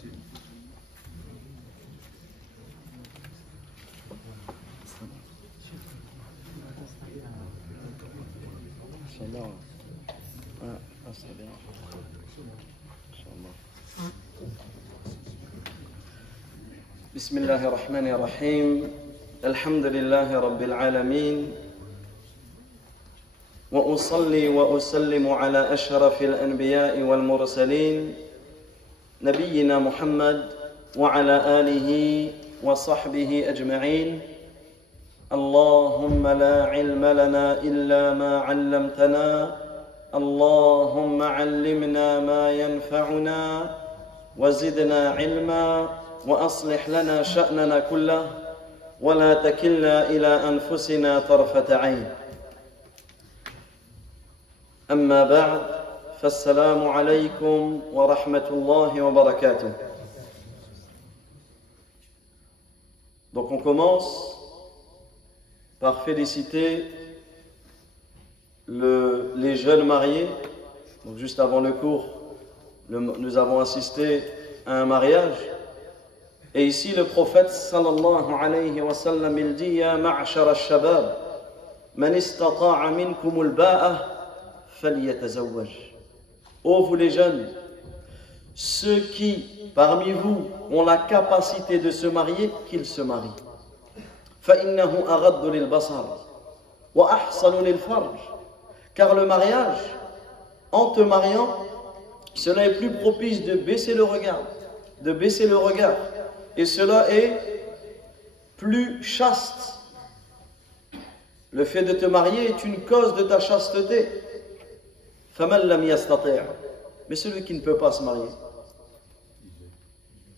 بسم الله الرحمن الرحيم الحمد لله رب العالمين وأصلي وأسلم على أشرف الأنبياء والمرسلين نبينا محمد وعلى آله وصحبه أجمعين اللهم لا علم لنا إلا ما علمتنا اللهم علمنا ما ينفعنا وزدنا علما وأصلح لنا شأننا كله ولا تكلنا إلى أنفسنا طرفة عين أما بعد فالسلام عليكم ورحمة الله وبركاته. Donc on commence par féliciter les jeunes mariés. Donc juste avant le cours, nous avons assisté à un mariage. Et ici le prophète sallallahu alayhi wa sallam il dit Ya ma'ashar al-shabab man istata'a minkum al-ba'a falyatazawwaj. Ô vous les jeunes, ceux qui parmi vous ont la capacité de se marier, qu'ils se marient. فإنه أغض للبصر وأحصن للفرج. Car le mariage, en te mariant, cela est plus propice de baisser le regard, et cela est plus chaste. Le fait de te marier est une cause de ta chasteté. فَمَنْ لَمْ يَسْتَطِعْ. Mais celui qui ne peut pas se marier.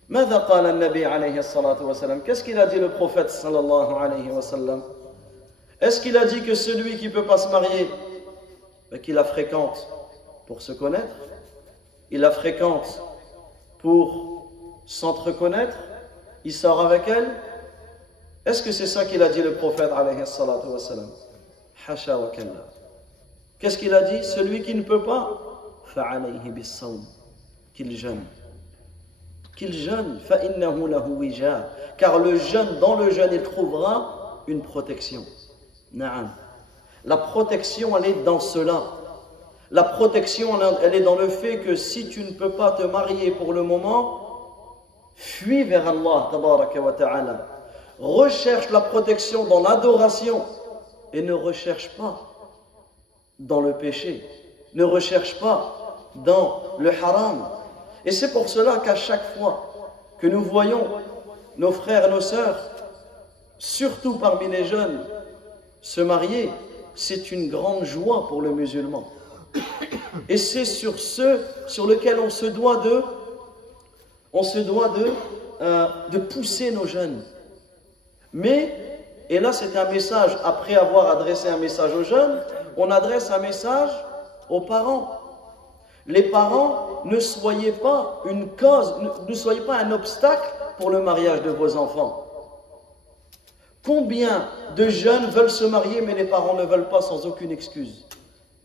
ماذا قال النبي عليه الصلاة والسلام. Qu'est-ce qu'il a dit le prophète sallallahu alayhi wa sallam? Est-ce qu'il a dit que celui qui ne peut pas se marier, qu'il la fréquente pour se connaître, il la fréquente pour s'entreconnaître, il sort avec elle? Est-ce que c'est ça qu'il a dit le prophète alayhi salatu wa sallam? Hasha wa kalla. Qu'est-ce qu'il a dit? Celui qui ne peut pas, fa'alayhi bis-sawm, qu'il jeûne. Qu'il jeûne, fa'innahu lahu wija. Car le jeûne, dans le jeûne, il trouvera une protection. Na'am. La protection, elle est dans cela. La protection, elle est dans le fait que si tu ne peux pas te marier pour le moment, fuis vers Allah, tabaraka wa ta'ala. Recherche la protection dans l'adoration et ne recherche pas dans le péché. Ne recherche pas dans le haram. Et c'est pour cela qu'à chaque fois que nous voyons nos frères et nos sœurs, surtout parmi les jeunes, se marier, c'est une grande joie pour le musulman. Et c'est sur ce sur lequel on se doit de pousser nos jeunes. Mais, et là c'est un message, après avoir adressé un message aux jeunes, on adresse un message aux parents. Les parents, ne soyez pas une cause, ne soyez pas un obstacle pour le mariage de vos enfants. Combien de jeunes veulent se marier mais les parents ne veulent pas sans aucune excuse?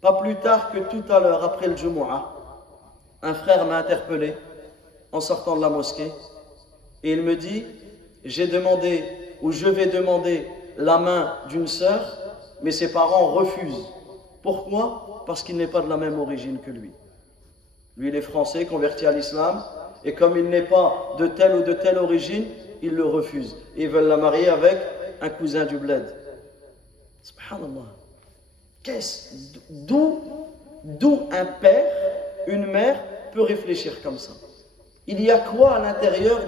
Pas plus tard que tout à l'heure, après le Jumu'ah, un frère m'a interpellé en sortant de la mosquée et il me dit, j'ai demandé ou je vais demander la main d'une sœur, mais ses parents refusent. Pourquoi? Parce qu'il n'est pas de la même origine que lui. Lui, il est français, converti à l'islam, et comme il n'est pas de telle ou de telle origine, ils le refusent. Et ils veulent la marier avec un cousin du bled. Subhanallah. D'où un père, une mère peut réfléchir comme ça? Il y a quoi à l'intérieur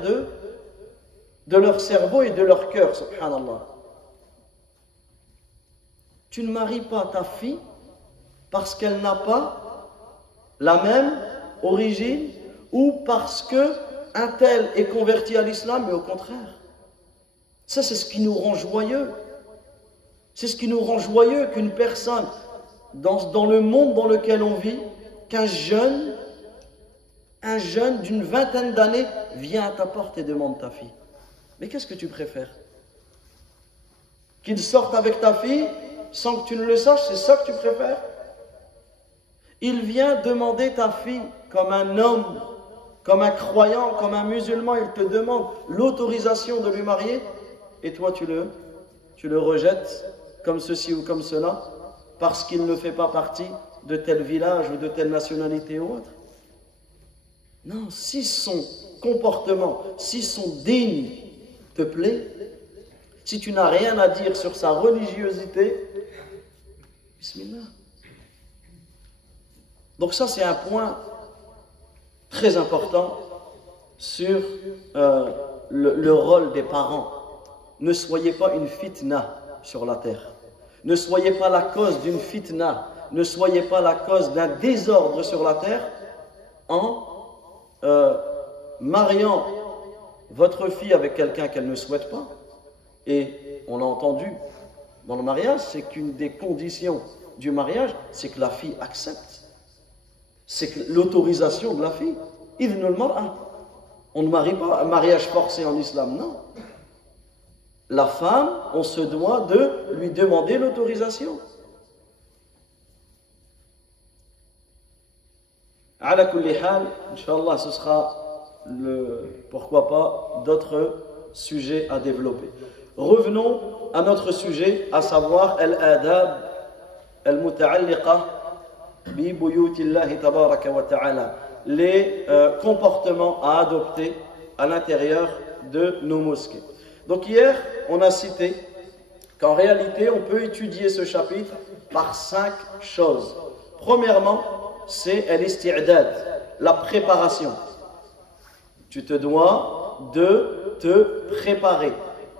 de leur cerveau et de leur cœur, subhanallah? Tu ne maries pas ta fille parce qu'elle n'a pas la même origine ou parce qu'un tel est converti à l'islam, mais au contraire. Ça, c'est ce qui nous rend joyeux. C'est ce qui nous rend joyeux qu'une personne, dans le monde dans lequel on vit, qu'un jeune d'une vingtaine d'années vient à ta porte et demande ta fille. Mais qu'est-ce que tu préfères? Qu'il sorte avec ta fille sans que tu ne le saches, c'est ça que tu préfères? Il vient demander ta fille comme un homme comme un croyant, comme un musulman, il te demande l'autorisation de lui marier, et toi tu le rejettes comme ceci ou comme cela, parce qu'il ne fait pas partie de tel village ou de telle nationalité ou autre. Non, si son comportement, si son digne te plaît, si tu n'as rien à dire sur sa religiosité, bismillah. Donc ça c'est un point très important sur le rôle des parents. Ne soyez pas une fitna sur la terre. Ne soyez pas la cause d'une fitna. Ne soyez pas la cause d'un désordre sur la terre en mariant votre fille avec quelqu'un qu'elle ne souhaite pas. Et on l'a entendu dans le mariage, c'est qu'une des conditions du mariage, c'est que la fille accepte. C'est que l'autorisation de la fille. Idnul mar'a. On ne marie pas un mariage forcé en islam, non. La femme, on se doit de lui demander l'autorisation. Ala kulli hal, Inch'Allah, ce sera pourquoi pas, d'autres sujets à développer. Revenons à notre sujet, à savoir al-adab al-muta'alliqa bi buyutillahi tabaraka wa ta'ala, les comportements à adopter à l'intérieur de nos mosquées. Donc hier, on a cité qu'en réalité, on peut étudier ce chapitre par 5 choses. Premièrement, c'est al-isti'dad, la préparation. Tu te dois de te préparer.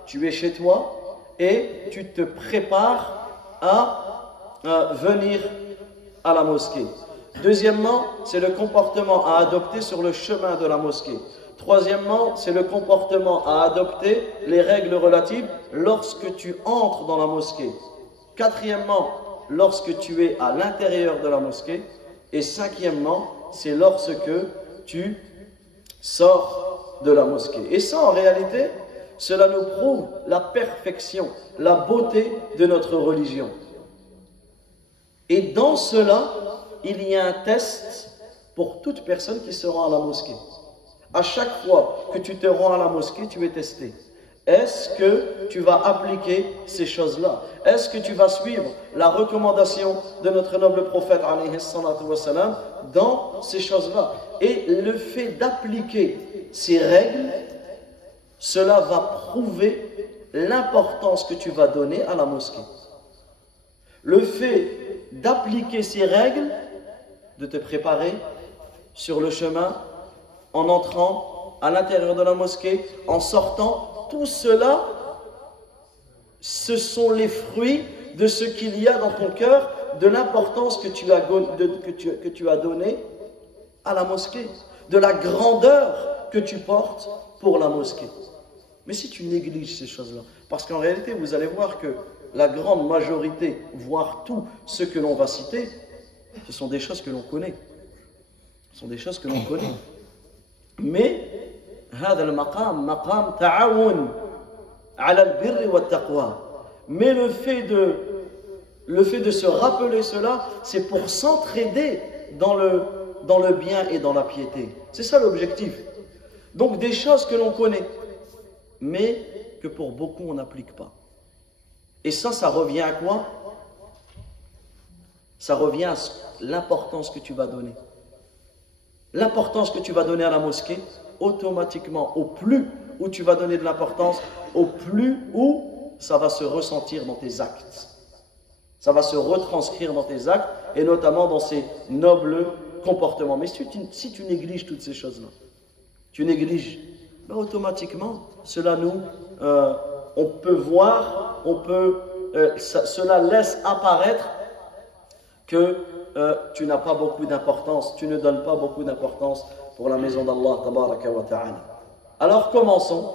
Tu es chez toi et tu te prépares à venir à la mosquée. Deuxièmement, c'est le comportement à adopter sur le chemin de la mosquée. Troisièmement, c'est le comportement à adopter, les règles relatives lorsque tu entres dans la mosquée. Quatrièmement, lorsque tu es à l'intérieur de la mosquée. Et cinquièmement, c'est lorsque tu sors de la mosquée. Et ça, en réalité, cela nous prouve la perfection, la beauté de notre religion. Et dans cela, il y a un test pour toute personne qui se rend à la mosquée. À chaque fois que tu te rends à la mosquée, tu es testé. Est-ce que tu vas appliquer ces choses-là? Est-ce que tu vas suivre la recommandation de notre noble prophète alayhi salatu wassalam dans ces choses-là? Et le fait d'appliquer ces règles, cela va prouver l'importance que tu vas donner à la mosquée. Le fait d'appliquer ces règles, de te préparer sur le chemin, en entrant à l'intérieur de la mosquée, en sortant, tout cela, ce sont les fruits de ce qu'il y a dans ton cœur, de l'importance que tu as donnée à la mosquée, de la grandeur que tu portes pour la mosquée. Mais si tu négliges ces choses-là, parce qu'en réalité, vous allez voir que la grande majorité, voire tout ce que l'on va citer, ce sont des choses que l'on connaît. Ce sont des choses que l'on connaît. Mais هذا المقام مقام تعاون على البر والتقوى. Mais le fait de se rappeler cela, c'est pour s'entraider dans le bien et dans la piété. C'est ça l'objectif. Donc des choses que l'on connaît, mais que pour beaucoup on n'applique pas. Et ça revient à quoi? Ça revient à l'importance que tu vas donner. L'importance que tu vas donner à la mosquée, automatiquement, au plus où tu vas donner de l'importance, au plus où ça va se ressentir dans tes actes. Ça va se retranscrire dans tes actes, et notamment dans ces nobles comportements. Mais si tu négliges toutes ces choses-là, tu négliges, ben automatiquement, cela on peut voir, cela laisse apparaître que tu n'as pas beaucoup d'importance, tu ne donnes pas beaucoup d'importance pour la maison d'Allah tabaraka wa ta'ala. Alors commençons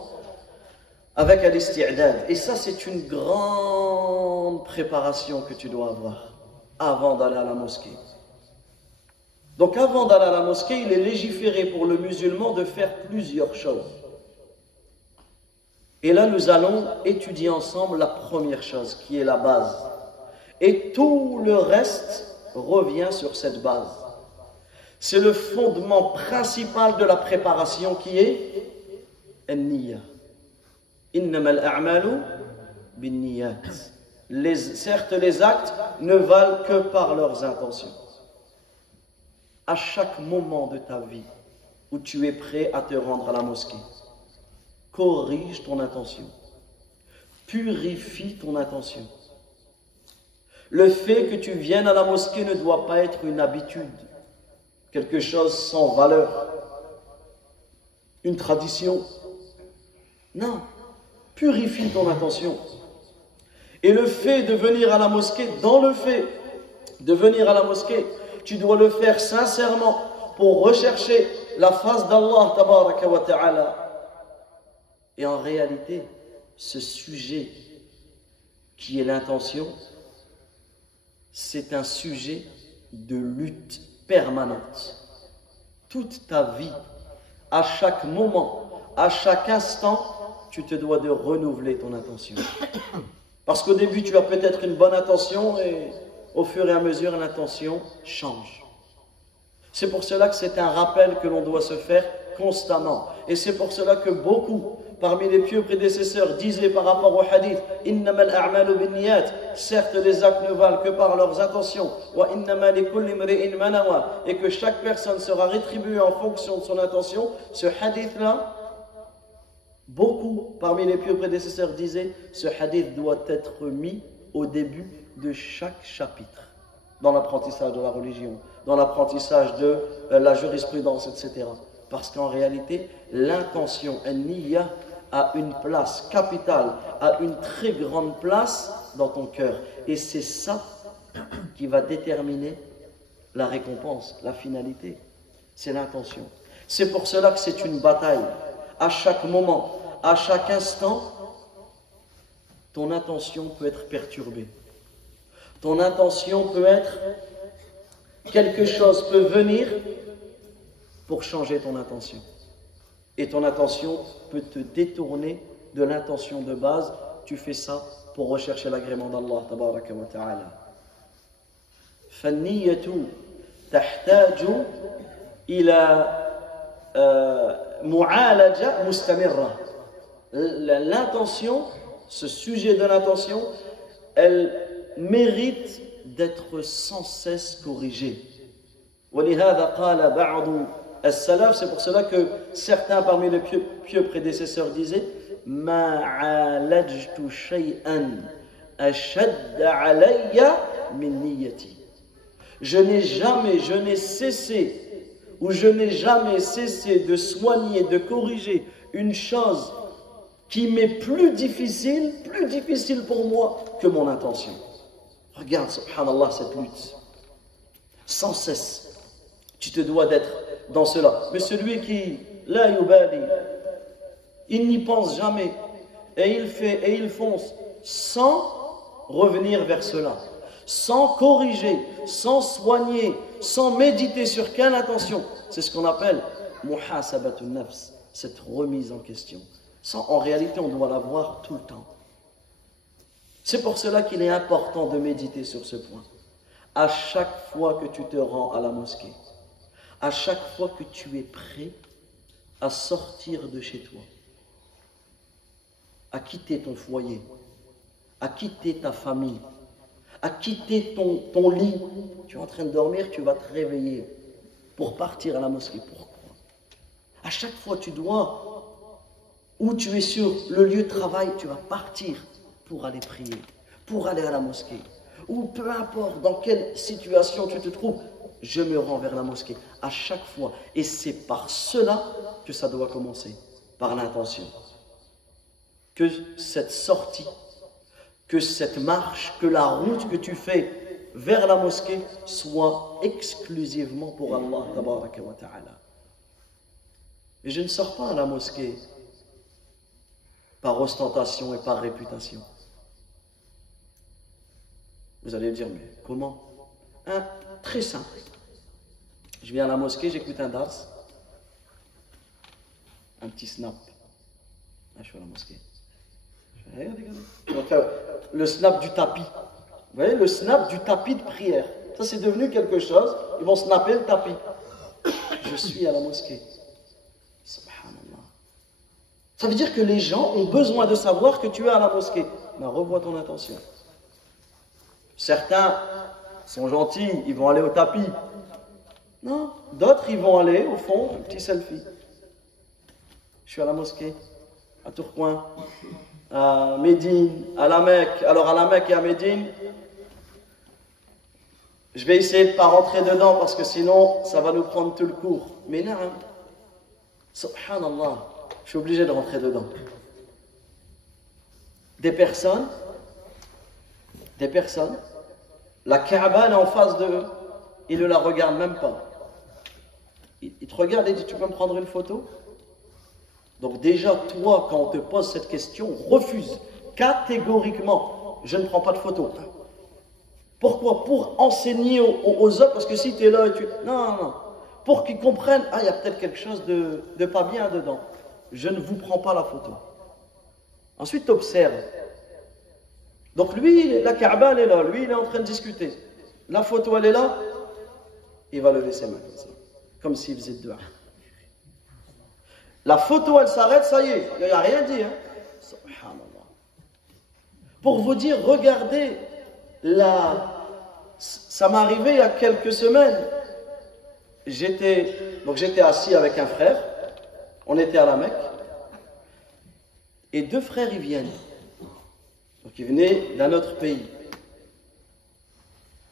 avec al-isti'dad. Et ça, c'est une grande préparation que tu dois avoir avant d'aller à la mosquée. Donc avant d'aller à la mosquée, il est légiféré pour le musulman de faire plusieurs choses. Et là, nous allons étudier ensemble la première chose, qui est la base. Et tout le reste revient sur cette base. C'est le fondement principal de la préparation qui est an-niyya. Innama al-a'malu bin-niyyat. Certes, les actes ne valent que par leurs intentions. À chaque moment de ta vie où tu es prêt à te rendre à la mosquée, corrige ton intention. Purifie ton intention. Le fait que tu viennes à la mosquée ne doit pas être une habitude, quelque chose sans valeur, une tradition. Non, purifie ton intention. Et le fait de venir à la mosquée, dans le fait de venir à la mosquée, tu dois le faire sincèrement pour rechercher la face d'Allah tabaraka wa ta'ala. Et en réalité, ce sujet qui est l'intention, c'est un sujet de lutte permanente. Toute ta vie, à chaque moment, à chaque instant, tu te dois de renouveler ton intention. Parce qu'au début, tu as peut-être une bonne intention et au fur et à mesure, l'intention change. C'est pour cela que c'est un rappel que l'on doit se faire constamment. Et c'est pour cela que beaucoup, parmi les pieux prédécesseurs, disaient par rapport au hadith « Innamal a'malu bin-niyyat » certes, les actes ne valent que par leurs intentions. « Wa innama likulli imri'in ma nawa » et que chaque personne sera rétribuée en fonction de son intention. Ce hadith-là, beaucoup, parmi les pieux prédécesseurs, disaient « Ce hadith doit être mis au début de chaque chapitre. » Dans l'apprentissage de la religion, dans l'apprentissage de la jurisprudence, etc. Parce qu'en réalité, l'intention, an-niyya, a une place capitale, a une très grande place dans ton cœur. Et c'est ça qui va déterminer la récompense, la finalité. C'est l'intention. C'est pour cela que c'est une bataille. À chaque moment, à chaque instant, ton intention peut être perturbée. Ton intention peut être, quelque chose peut venir pour changer ton intention. Et ton intention peut te détourner de l'intention de base. Tu fais ça pour rechercher l'agrément d'Allah tabaraka wa ta'ala. فالنية تحتاج إلى معالجة مستمرة. L'intention, ce sujet de l'intention, elle mérite d'être sans cesse corrigée. ولهذا قال بعض السلف, c'est pour cela que certains parmi les pieux prédécesseurs disaient ما عالجت شيئا أشد علي من نيتي. Je n'ai jamais cessé de soigner, de corriger une chose qui m'est plus difficile pour moi que mon intention. Regarde, subhanallah, cette lutte. Sans cesse. Tu te dois d'être dans cela. Mais celui qui, la yubali, il n'y pense jamais. Et il fait et il fonce sans revenir vers cela. Sans corriger, sans soigner, sans méditer sur quelle intention. C'est ce qu'on appelle muhasabatun nafs, cette remise en question. En réalité, on doit l'avoir tout le temps. C'est pour cela qu'il est important de méditer sur ce point. À chaque fois que tu te rends à la mosquée, à chaque fois que tu es prêt à sortir de chez toi, à quitter ton foyer, à quitter ta famille, à quitter ton lit. Tu es en train de dormir, tu vas te réveiller pour partir à la mosquée. Pourquoi? À chaque fois, tu dois, ou tu es sur le lieu de travail, tu vas partir pour aller prier, pour aller à la mosquée. Ou peu importe dans quelle situation tu te trouves, je me rends vers la mosquée. À chaque fois. Et c'est par cela que ça doit commencer, par l'intention. Que cette sortie, que cette marche, que la route que tu fais vers la mosquée soit exclusivement pour Allah tabaraka wa ta'ala. Et je ne sors pas à la mosquée par ostentation et par réputation. Vous allez me dire, mais comment? Très simple. Je viens à la mosquée, j'écoute un dars, un petit snap. Je suis à la mosquée. Regardez. Donc, le snap du tapis. Vous voyez, le snap du tapis de prière. Ça, c'est devenu quelque chose. Ils vont snapper le tapis. je suis à la mosquée. Subhanallah. Ça veut dire que les gens ont besoin de savoir que tu es à la mosquée. Mais revois ton intention. Certains sont gentils, ils vont aller au tapis. Non, d'autres ils vont aller au fond, un petit selfie. Je suis à la mosquée, à Tourcoing, à Médine, à la Mecque. Alors à la Mecque et à Médine, je vais essayer de ne pas rentrer dedans parce que sinon ça va nous prendre tout le cours. Mais là, subhanallah, je suis obligé de rentrer dedans. Des personnes, la Kaaba est en face d'eux, ils ne la regardent même pas. Ils te regardent et disent, tu peux me prendre une photo? Donc déjà, toi, quand on te pose cette question, refuse catégoriquement, je ne prends pas de photo. Pourquoi? Pour enseigner aux autres, parce que si tu es là et tu... Non. Pour qu'ils comprennent, il y a peut-être quelque chose de pas bien dedans. Je ne vous prends pas la photo. Ensuite, tu observes. Donc lui, la Kaaba, elle est là. Lui, il est en train de discuter. La photo, elle est là. Il va le laisser main comme ça. Comme s'il faisait dua. La photo, elle s'arrête, ça y est. Il n'y a rien dit. Subhanallah. Pour vous dire, regardez, ça m'est arrivé il y a quelques semaines. J'étais assis avec un frère. On était à la Mecque. Et deux frères, ils viennent. Donc ils venaient d'un autre pays.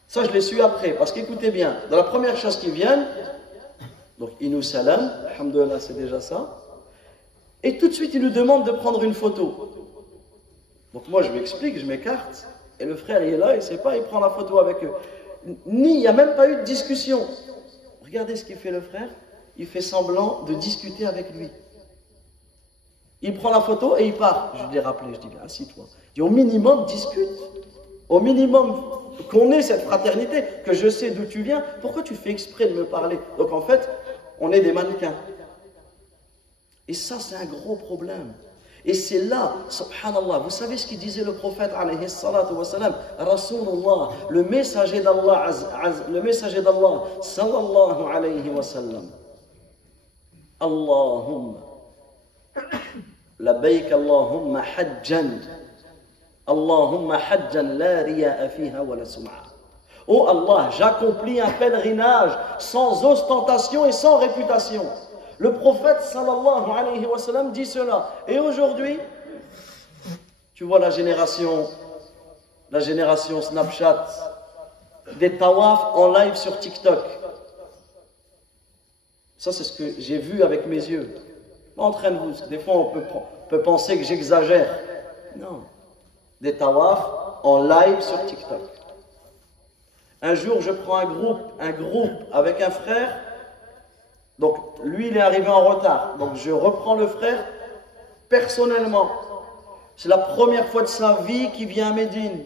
Ça, je l'ai su après. Parce qu'écoutez bien, dans la première chose qu'ils viennent, donc ils nous salament, alhamdoulilah, c'est déjà ça. Et tout de suite, ils nous demandent de prendre une photo. Donc moi, je lui explique, je m'écarte. Et le frère, il est là, il ne sait pas, il prend la photo avec eux. Il n'y a même pas eu de discussion. Regardez ce qu'il fait le frère. Il fait semblant de discuter avec lui. Il prend la photo et il part. Je lui ai rappelé, je dis, assis-toi. Je dis, au minimum, discute. Au minimum, qu'on ait cette fraternité, que je sais d'où tu viens. Pourquoi tu fais exprès de me parler? Donc en fait, on est des mannequins. Et ça, c'est un gros problème. Et c'est là, subhanallah, vous savez ce qu'il disait le prophète, alayhi salatu wa salam, Rasulullah, le messager d'Allah, sallallahu alayhi wa sallam. Allahumma, labayk Allahumma hajjan, Allahumma hajjan la riya'a fiha wa la sum'a. Oh Allah, j'accomplis un pèlerinage sans ostentation et sans réputation. Le prophète sallallahu alayhi wa sallam dit cela. Et aujourd'hui, tu vois la génération Snapchat, des tawafs en live sur TikTok. Ça, c'est ce que j'ai vu avec mes yeux. Entraîne-vous. Des fois, on peut penser que j'exagère. Non. Des tawafs en live sur TikTok. Un jour, je prends un groupe avec un frère. Donc, lui, il est arrivé en retard. Donc, je reprends le frère personnellement. C'est la première fois de sa vie qu'il vient à Médine.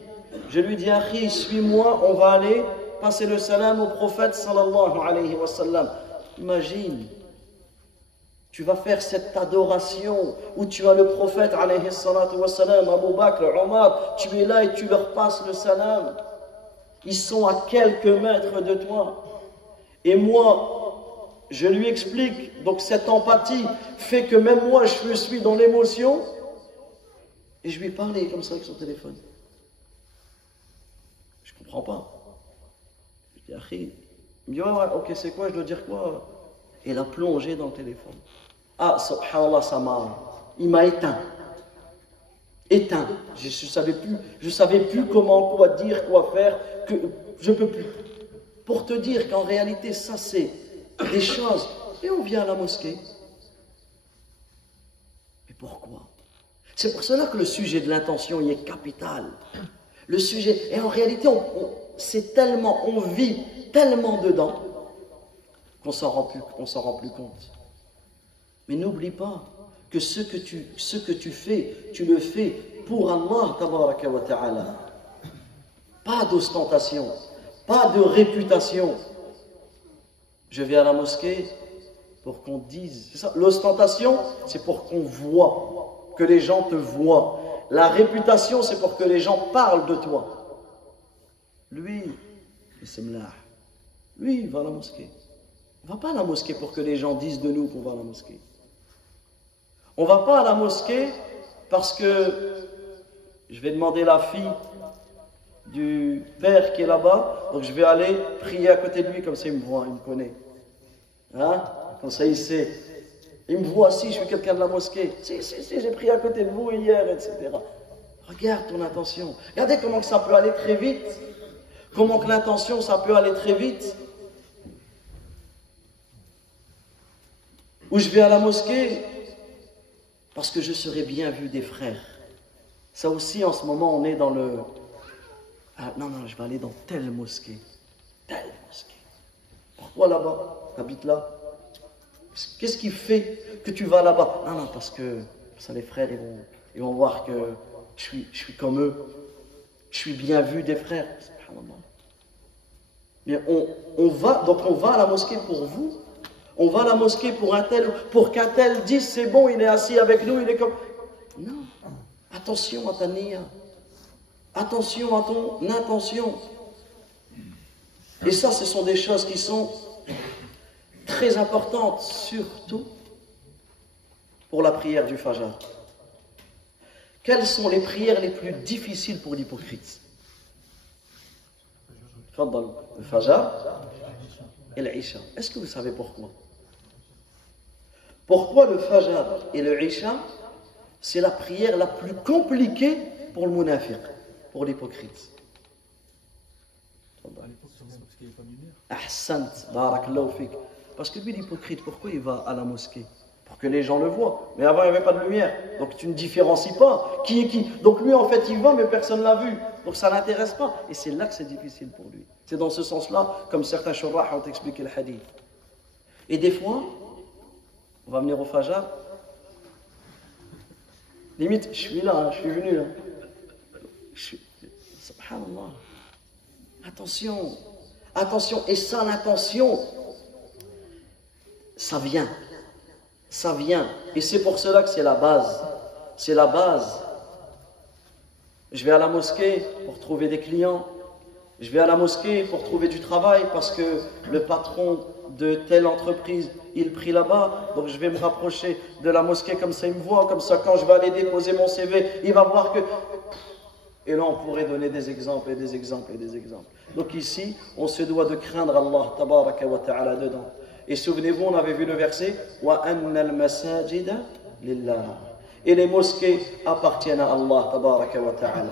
Je lui dis, Akhi, suis-moi, on va aller passer le salam au prophète sallallahu alayhi wa sallam. Imagine, tu vas faire cette adoration où tu as le prophète alayhi salatu wa salam, Abu Bakr, Omar, tu es là et tu leur passes le salam. Ils sont à quelques mètres de toi. Et moi, je lui explique, donc cette empathie fait que même moi je suis dans l'émotion. Et je lui parlais comme ça avec son téléphone. Je ne comprends pas. Je dis, Akhi, il me dit, ouais, ok, c'est quoi, je dois dire quoi? Et il a plongé dans le téléphone. Ah, subhanallah, il m'a éteint. Éteint. Je ne savais plus comment, quoi dire, quoi faire, que je ne peux plus. Pour te dire qu'en réalité, ça c'est des choses. Et on vient à la mosquée. Mais pourquoi? C'est pour cela que le sujet de l'intention y est capital. Le sujet, et en réalité, on vit tellement dedans qu'on s'en rend plus compte. Mais n'oublie pas que ce que tu fais, tu le fais pour Allah, tabaraka wa ta'ala. Pas d'ostentation, pas de réputation. Je vais à la mosquée pour qu'on dise. C'est ça. L'ostentation, c'est pour qu'on voit, que les gens te voient. La réputation, c'est pour que les gens parlent de toi. Lui, il va à la mosquée. On ne va pas à la mosquée pour que les gens disent de nous qu'on va à la mosquée. On ne va pas à la mosquée parce que je vais demander la fille du père qui est là-bas, donc je vais aller prier à côté de lui, comme ça il me voit, il me connaît. Hein? Comme ça il sait. Il me voit, si je suis quelqu'un de la mosquée. Si, j'ai prié à côté de vous hier, etc. Regarde ton intention. Regardez comment que ça peut aller très vite. Comment que l'intention, ça peut aller très vite. Ou je vais à la mosquée parce que je serai bien vu des frères. Ça aussi, en ce moment, on est dans le... Ah, non, je vais aller dans telle mosquée. Telle mosquée. Pourquoi là-bas? T'habites là? Qu'est-ce qui fait que tu vas là-bas? Non, parce que ça, les frères, ils vont voir que je suis comme eux. Je suis bien vu des frères. Mais on va à la mosquée pour vous. On va à la mosquée pour un tel, pour qu'un tel dise c'est bon, il est assis avec nous, il est comme... Non, attention à ta niya. Attention à ton intention. Et ça, ce sont des choses qui sont très importantes, surtout pour la prière du Fajr. Quelles sont les prières les plus difficiles pour l'hypocrite? Le Fajr et l'Isha. Est-ce que vous savez pourquoi? Pourquoi le Fajr et le Isha, c'est la prière la plus compliquée pour le munafiq, pour l'hypocrite? Ahsant, barakallahu fik. Parce que lui, l'hypocrite, pourquoi il va à la mosquée? Pour que les gens le voient. Mais avant, il n'y avait pas de lumière. Donc tu ne différencies pas qui est qui. Donc lui, en fait, il va, mais personne ne l'a vu. Donc ça ne l'intéresse pas. Et c'est là que c'est difficile pour lui. C'est dans ce sens-là, comme certains shurrah ont expliqué le hadith. Et des fois, on va venir au Fajr. Limite, je suis là, je suis venu là. Subhanallah. Attention. Attention. Et ça, l'intention, ça vient. Ça vient. Et c'est pour cela que c'est la base. C'est la base. Je vais à la mosquée pour trouver des clients. Je vais à la mosquée pour trouver du travail parce que le patron de telle entreprise, il prie là-bas. Donc je vais me rapprocher de la mosquée, comme ça il me voit. Comme ça, quand je vais aller déposer mon CV, il va voir que... Et là, on pourrait donner des exemples et des exemples et des exemples. Donc ici, on se doit de craindre Allah, tabaraka wa ta'ala, dedans. Et souvenez-vous, on avait vu le verset Wa anna al-masajida lillah. Et les mosquées appartiennent à Allah, tabaraka wa ta'ala.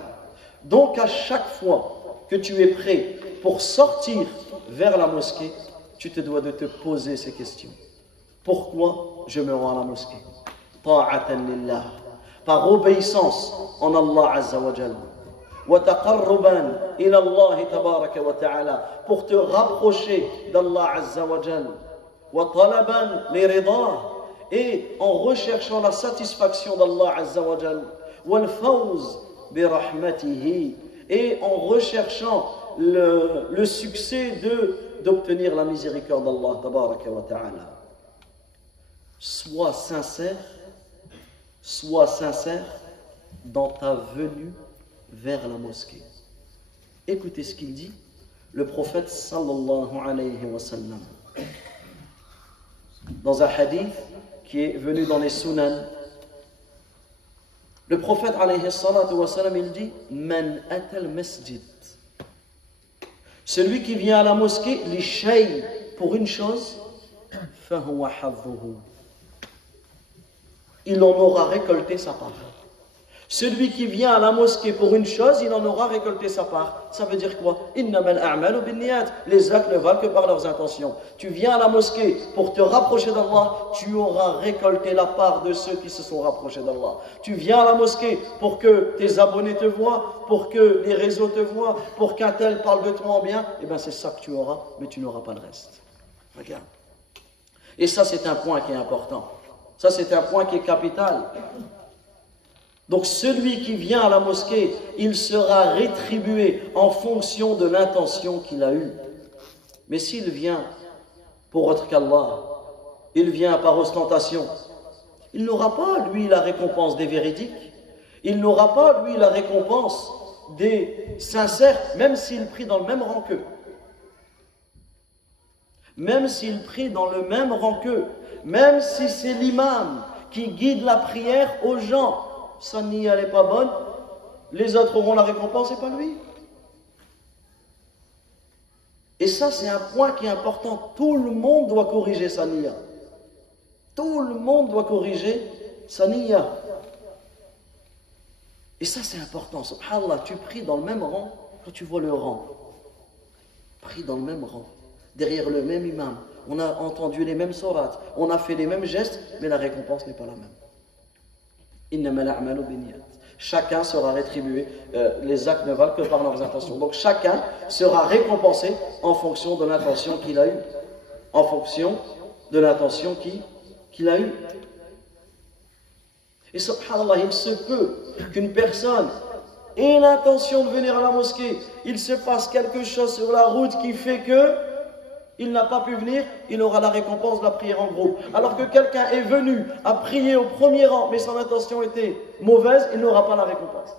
Donc à chaque fois que tu es prêt pour sortir vers la mosquée, tu te dois de te poser ces questions. Pourquoi je me rends à la mosquée? Ta'atan lillah. Par obéissance en Allah azza wa jalla. Wa taqarruban ila Allah tabaraka wa ta'ala. Pour te rapprocher d'Allah azza wa jalla. Et en recherchant la satisfaction d'Allah Azza wa Jal, et en recherchant le succès d'obtenir la miséricorde d'Allah tabaraka wa ta'ala. Sois sincère dans ta venue vers la mosquée. Écoutez ce qu'il dit, le prophète sallallahu alayhi wa sallam. Dans un hadith qui est venu dans les sunan, le prophète alayhi salatu wa sallam, il dit Man atal masjid, celui qui vient à la mosquée, li shay, pour une chose, fahuwa hadhuhu, il en aura récolté sa part. Celui qui vient à la mosquée pour une chose, il en aura récolté sa part. Ça veut dire quoi? Innamal a'malu binniyat. Les actes ne valent que par leurs intentions. Tu viens à la mosquée pour te rapprocher d'Allah, tu auras récolté la part de ceux qui se sont rapprochés d'Allah. Tu viens à la mosquée pour que tes abonnés te voient, pour que les réseaux te voient, pour qu'un tel parle de toi en bien, et bien c'est ça que tu auras, mais tu n'auras pas le reste. Regarde. Et ça, c'est un point qui est important. Ça, c'est un point qui est capital. Donc celui qui vient à la mosquée, il sera rétribué en fonction de l'intention qu'il a eue. Mais s'il vient pour autre qu'Allah, il vient par ostentation, il n'aura pas, lui, la récompense des véridiques. Il n'aura pas, lui, la récompense des sincères, même s'il prie dans le même rang qu'eux. même s'il prie dans le même rang qu'eux, même si c'est l'imam qui guide la prière aux gens, sa niya n'est pas bonne, les autres auront la récompense et pas lui. Et ça, c'est un point qui est important. Tout le monde doit corriger sa niya. Tout le monde doit corriger sa niya. Et ça, c'est important. Subhanallah, tu pries dans le même rang quand tu vois le rang. Prie dans le même rang, derrière le même imam. On a entendu les mêmes sourates, on a fait les mêmes gestes, mais la récompense n'est pas la même. Innama al-a'malu binniyat. Chacun sera rétribué, les actes ne valent que par leurs intentions. Donc chacun sera récompensé en fonction de l'intention qu'il a eue. En fonction de l'intention qu'il a eue. Et subhanallah, il se peut qu'une personne ait l'intention de venir à la mosquée, il se passe quelque chose sur la route qui fait que il n'a pas pu venir, il aura la récompense de la prière en groupe. Alors que quelqu'un est venu à prier au premier rang, mais son intention était mauvaise, il n'aura pas la récompense.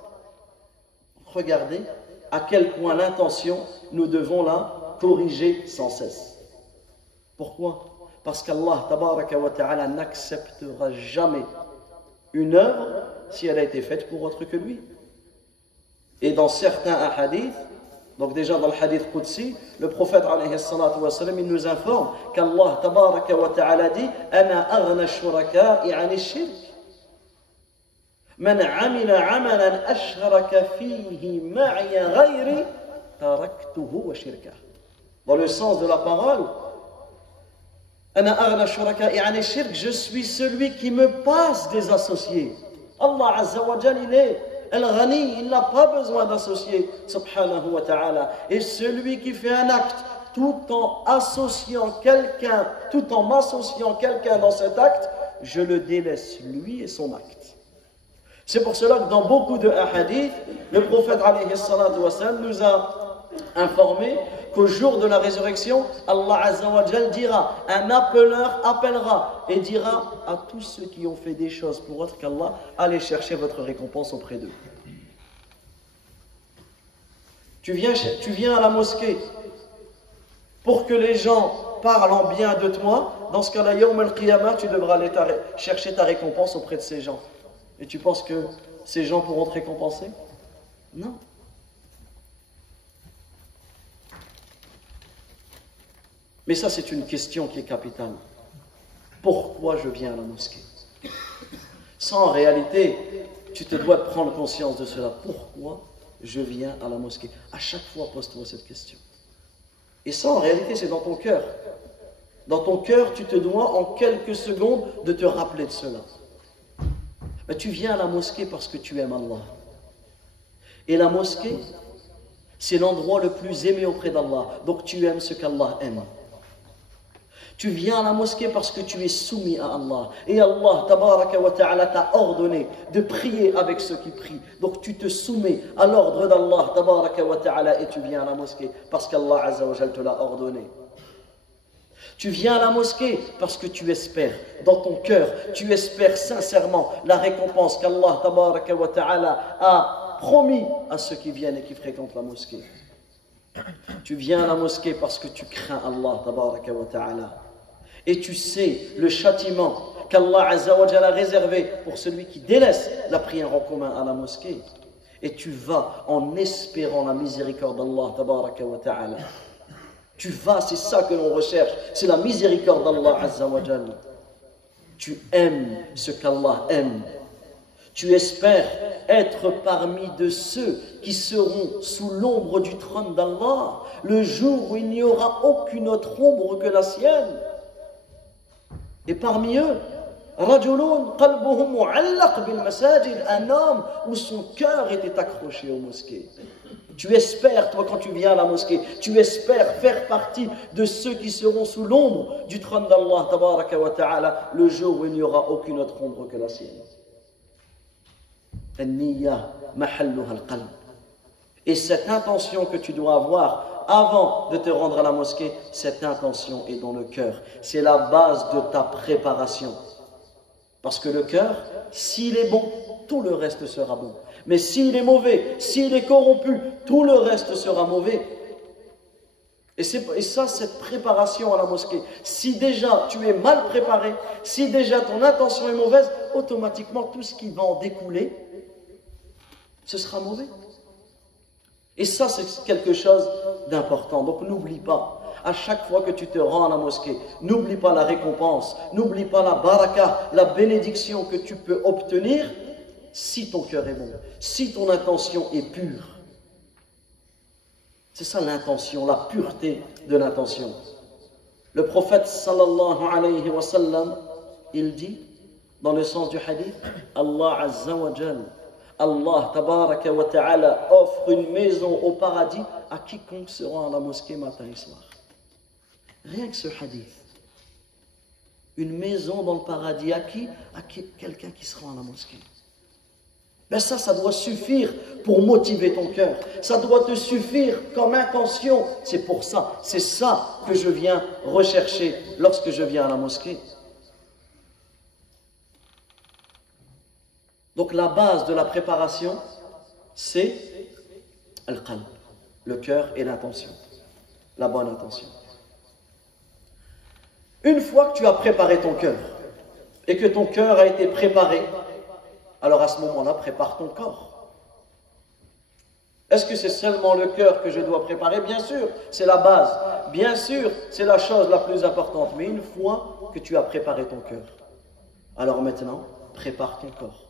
Regardez à quel point l'intention, nous devons la corriger sans cesse. Pourquoi? Parce qu'Allah tabaraka wa ta'ala n'acceptera jamais une œuvre si elle a été faite pour autre que lui. Et dans certains hadiths, donc déjà dans le hadith Qudsi, le prophète alayhi salatu wa sallam, il nous informe qu'Allah tabaraka wa ta'ala dit Ana aghna shuraka'i 'ani shirk. Man 'amila 'amalan ashraka fihi ma'iya ghayri taraktuhu wa shirkah. Dans le sens de la parole, Ana aghna shuraka'i 'ani shirk, je suis celui qui me passe des associés. Allah azza wa jalla, il est Al-Ghani, il n'a pas besoin d'associer, subhanahu wa ta'ala. Et celui qui fait un acte tout en associant quelqu'un, tout en m'associant quelqu'un dans cet acte, je le délaisse lui et son acte. C'est pour cela que dans beaucoup de hadiths, le prophète alayhi salatu wa sallam nous a informé qu'au jour de la résurrection, Allah azza wa jal dira, un appeleur appellera et dira à tous ceux qui ont fait des choses pour autre qu'Allah, allez chercher votre récompense auprès d'eux. Tu viens à la mosquée pour que les gens parlent en bien de toi. Dans ce cas-là, Yawm al-Qiyamah, tu devras aller chercher ta récompense auprès de ces gens. Et tu penses que ces gens pourront te récompenser? Non. Mais ça, c'est une question qui est capitale. Pourquoi je viens à la mosquée? Ça, en réalité, tu te dois prendre conscience de cela. Pourquoi je viens à la mosquée? À chaque fois, pose-toi cette question. Et ça, en réalité, c'est dans ton cœur. Dans ton cœur, tu te dois en quelques secondes de te rappeler de cela. Mais tu viens à la mosquée parce que tu aimes Allah. Et la mosquée, c'est l'endroit le plus aimé auprès d'Allah. Donc tu aimes ce qu'Allah aime. Tu viens à la mosquée parce que tu es soumis à Allah. Et Allah, tabaraka wa ta'ala, t'a ordonné de prier avec ceux qui prient. Donc tu te soumets à l'ordre d'Allah, tabaraka wa ta'ala, et tu viens à la mosquée parce qu'Allah azza wa jal te l'a ordonné. Tu viens à la mosquée parce que tu espères, dans ton cœur, tu espères sincèrement la récompense qu'Allah, tabaraka wa ta'ala, a promis à ceux qui viennent et qui fréquentent la mosquée. Tu viens à la mosquée parce que tu crains Allah, tabaraka wa ta'ala. Et tu sais le châtiment qu'Allah azza wa jalla a réservé pour celui qui délaisse la prière en commun à la mosquée. Et tu vas en espérant la miséricorde d'Allah, tabaraka wa ta'ala. Tu vas, c'est ça que l'on recherche, c'est la miséricorde d'Allah azza wa jalla. Tu aimes ce qu'Allah aime. Tu espères être parmi de ceux qui seront sous l'ombre du trône d'Allah le jour où il n'y aura aucune autre ombre que la sienne. Et parmi eux, rajulun qalbuhu mu'allaq bil masajid, un homme où son cœur était accroché aux mosquées. Tu espères, toi, quand tu viens à la mosquée, tu espères faire partie de ceux qui seront sous l'ombre du trône d'Allah, tabaraka wa ta'ala, le jour où il n'y aura aucune autre ombre que la sienne. Et cette intention que tu dois avoir avant de te rendre à la mosquée, cette intention est dans le cœur. C'est la base de ta préparation. Parce que le cœur, s'il est bon, tout le reste sera bon. Mais s'il est mauvais, s'il est corrompu, tout le reste sera mauvais. Et ça, cette préparation à la mosquée, si déjà tu es mal préparé, si déjà ton intention est mauvaise, automatiquement tout ce qui va en découler, ce sera mauvais. Et ça, c'est quelque chose d'important. Donc n'oublie pas, à chaque fois que tu te rends à la mosquée, n'oublie pas la récompense, n'oublie pas la baraka, la bénédiction que tu peux obtenir si ton cœur est bon, si ton intention est pure. C'est ça l'intention, la pureté de l'intention. Le prophète sallallahu alayhi wa sallam, il dit, dans le sens du hadith, Allah azza wa jal, Allah tabaraka wa ta'ala offre une maison au paradis à quiconque se rend à la mosquée matin et soir. Rien que ce hadith. Une maison dans le paradis à qui? À quelqu'un qui se rend à la mosquée. Ben ça doit suffire pour motiver ton cœur. Ça doit te suffire comme intention. C'est pour ça, c'est ça que je viens rechercher lorsque je viens à la mosquée. Donc la base de la préparation, c'est al-qalb, le cœur et l'intention, la bonne intention. Une fois que tu as préparé ton cœur et que ton cœur a été préparé, alors à ce moment-là, prépare ton corps. Est-ce que c'est seulement le cœur que je dois préparer? Bien sûr, c'est la base. Bien sûr, c'est la chose la plus importante. Mais une fois que tu as préparé ton cœur, alors maintenant, prépare ton corps.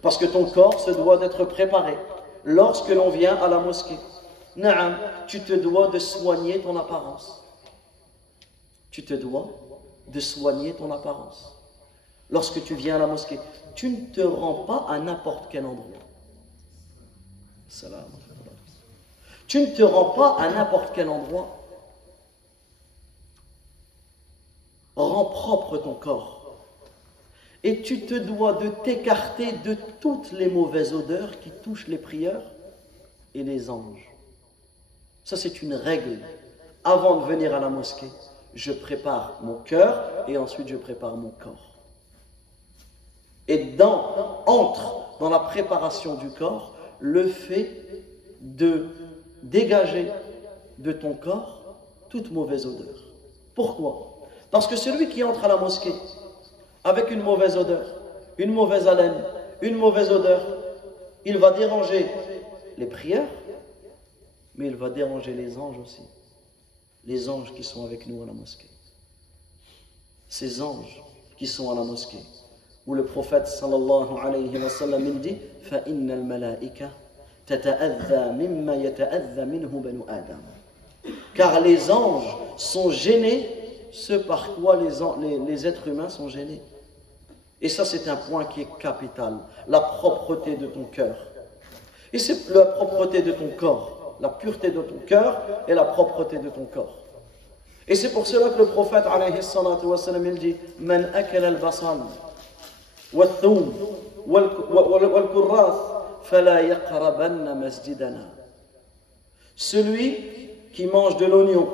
Parce que ton corps se doit d'être préparé lorsque l'on vient à la mosquée. Naam, tu te dois de soigner ton apparence. Tu te dois de soigner ton apparence. Lorsque tu viens à la mosquée, tu ne te rends pas à n'importe quel endroit. Salam. Tu ne te rends pas à n'importe quel endroit. Rends propre ton corps. Et tu te dois de t'écarter de toutes les mauvaises odeurs qui touchent les prieurs et les anges. Ça, c'est une règle. Avant de venir à la mosquée, je prépare mon cœur et ensuite je prépare mon corps. Et entre dans la préparation du corps le fait de dégager de ton corps toute mauvaise odeur. Pourquoi? Parce que celui qui entre à la mosquée avec une mauvaise odeur, une mauvaise haleine, une mauvaise odeur, il va déranger les prières, mais il va déranger les anges aussi. Les anges qui sont avec nous à la mosquée. Ces anges qui sont à la mosquée, où le prophète sallallahu alayhi wa sallam il dit فَإِنَّ الْمَلَائِكَةَ تَتَأَذَّى مِمَّا يَتَأَذَّى مِنْهُ بَنُو آدَمَ. Car les anges sont gênés, ce par quoi les êtres humains sont gênés. Et ça, c'est un point qui est capital. La propreté de ton cœur. Et c'est la propreté de ton corps. La pureté de ton cœur et la propreté de ton corps. Et c'est pour cela que le prophète, alayhi salatu wa sallam, il dit « Man akala al-basal, wal-thum, wal-kurrath, fala yaqrabanna masjidana » Celui qui mange de l'oignon,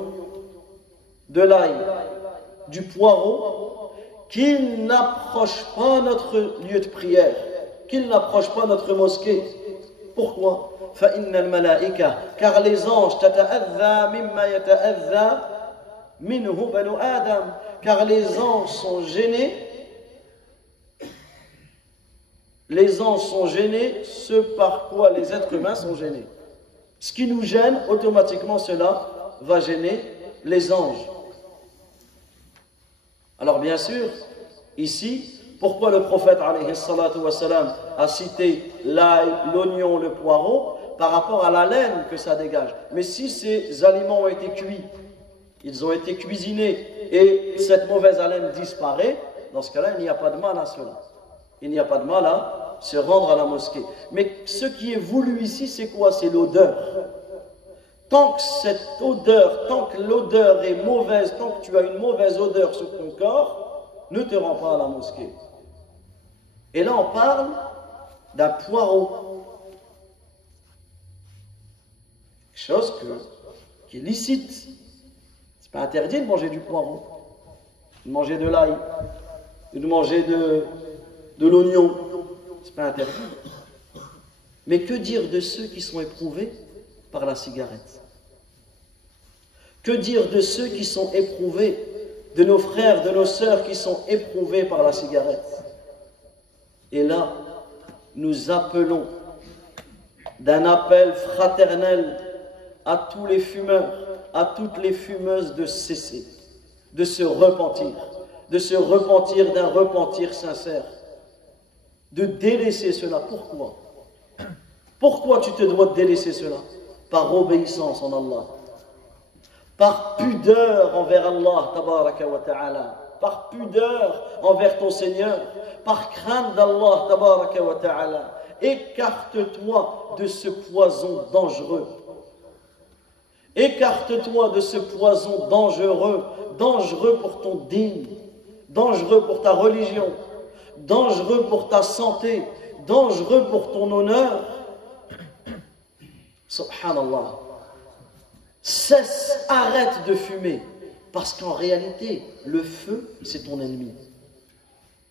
de l'ail, du poireau, qu'il n'approche pas notre lieu de prière, qu'il n'approche pas notre mosquée. Pourquoi? فَإِنَّ الْمَلَائِكَةَ Car les anges تَتَأَذَّى مِمَّا يَتَأَذَّى مِنْهُ بَنُو آدَمَ. Car les anges sont gênés. Les anges sont gênés, ce par quoi les êtres humains sont gênés. Ce qui nous gêne, automatiquement cela va gêner les anges. Alors bien sûr, ici, pourquoi le prophète alayhi salatu wa salam a cité l'ail, l'oignon, le poireau? Par rapport à la laine que ça dégage. Mais si ces aliments ont été cuits, ils ont été cuisinés et cette mauvaise haleine disparaît, dans ce cas-là, il n'y a pas de mal à cela. Il n'y a pas de mal à se rendre à la mosquée. Mais ce qui est voulu ici, c'est quoi? C'est l'odeur. Tant que cette odeur, tant que l'odeur est mauvaise, tant que tu as une mauvaise odeur sur ton corps, ne te rends pas à la mosquée. Et là, on parle d'un poireau. Quelque chose qui est licite. C'est pas interdit de manger du poireau, de manger de l'ail, de manger de l'oignon. C'est pas interdit. Mais que dire de ceux qui sont éprouvés par la cigarette? Que dire de ceux qui sont éprouvés, de nos frères, de nos sœurs qui sont éprouvés par la cigarette? Et là, nous appelons d'un appel fraternel à tous les fumeurs, à toutes les fumeuses de cesser, de se repentir d'un repentir sincère, de délaisser cela. Pourquoi? Pourquoi tu te dois de délaisser cela? Par obéissance en Allah, par pudeur envers Allah tabaraka wa ta'ala, par pudeur envers ton Seigneur, par crainte d'Allah tabaraka wa ta'ala. Écarte-toi de ce poison dangereux. Écarte-toi de ce poison dangereux, dangereux pour ton dîn, dangereux pour ta religion, dangereux pour ta santé, dangereux pour ton honneur. Subhanallah. Cesse, arrête de fumer, parce qu'en réalité, le feu, c'est ton ennemi.